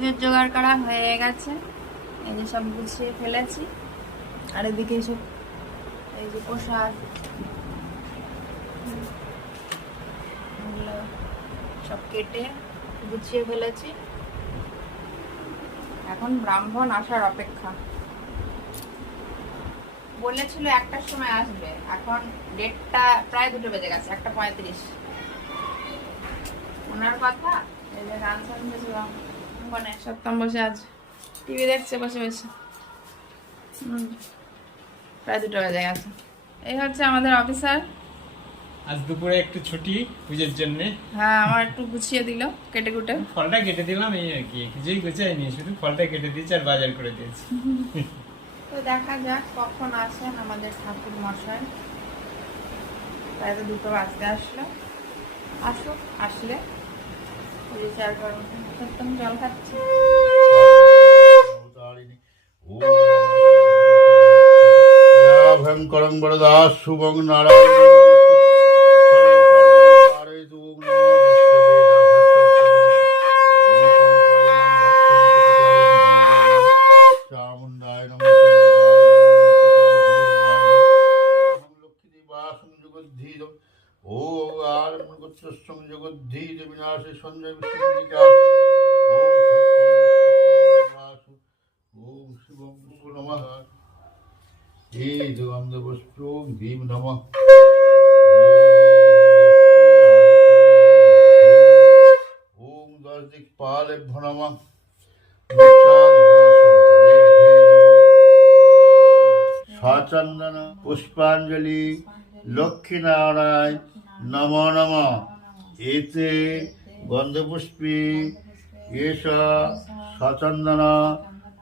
পুজোর জোগাড় করা হয়ে গেছে, এই যে সব গুছিয়ে ফেলেছি। আর এদিকে সব এই যে প্রসাদ সব কেটে গুছিয়ে ফেলেছি। এখন ব্রাহ্মণ আসার অপেক্ষা। বলেছিল 1টার সময় আসবে, এখন ডেটটা প্রায় 2টো বেজে গেছে, 1:35। ওনার কথা এই যে গান শুনতেছিলাম, মানে সপ্তম বসে আজ টিভি দেখছে বসে বসে, প্রায় 2টো বেজে গেছে। এই হচ্ছে আমাদের অফিসার। আজ দুপুরে একটু ছুটি পুজোর জন্য। হ্যাঁ, আমার একটু গুছিয়ে দিল কেটে কুটে। ফলটা কেটে দিলাম, এই আর কি, কিছুই গুছাইনি, শুধু ফলটা কেটে দিয়েছি আর বাজার করে দিয়েছি। তো দেখা যাক কখন আসেন আমাদের ঠাকুর মশাই। প্রায় তো 2টো বাজতে আসলো, আসুক, আসলে বিচার করবো। সত্যম জল খাচ্ছি। ভয়ঙ্করং বরদাস শুভং নারায়ণ বিনাশে সঞ্জয় ওম শিবম নমঃ ভীম নমঃ। ওম 10 দিকপালেভ্যো নমঃ। সচন্দন পুষ্পাঞ্জলি লক্ষ্মীনারায়ণ নমো নমঃ। এতে গন্ধপুষ্পী এষ সচন্দন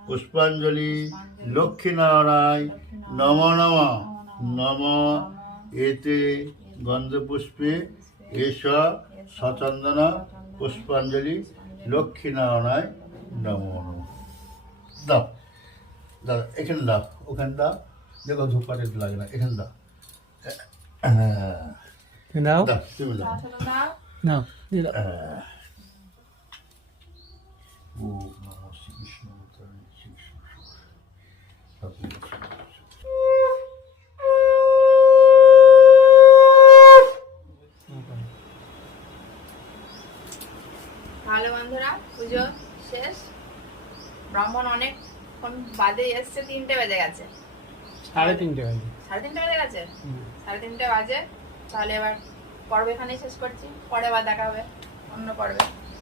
পুষ্পাঞ্জলি লক্ষ্মীনারায়ণ নমো নমঃ। নম এতে গন্ধপুষ্পে এষ সচন্দন পুষ্পাঞ্জলি লক্ষ্মীনারায়ণ নমো নমঃ। দাও দাদা, এখানে দাও, ওখানে দাও, দেখো ধূপকাঠি লাগে না, এখানে দাও। দাও দাও, তুমি দাও। নাও ওম নমঃ শ্রীকৃষ্ণ শ্রীকৃষ্ণ। তাহলে বন্ধুরা, পুজো শেষ। ব্রাহ্মণ অনেকক্ষণ বাদে এসছে, 3টে বেজে গেছে। 3:30 বাজে। 3:30 বেজে গেছে, 3:30 বাজে। তাহলে এবার পর্ব এখানেই শেষ করছি, পরে আবার দেখা হবে অন্য পর্বে।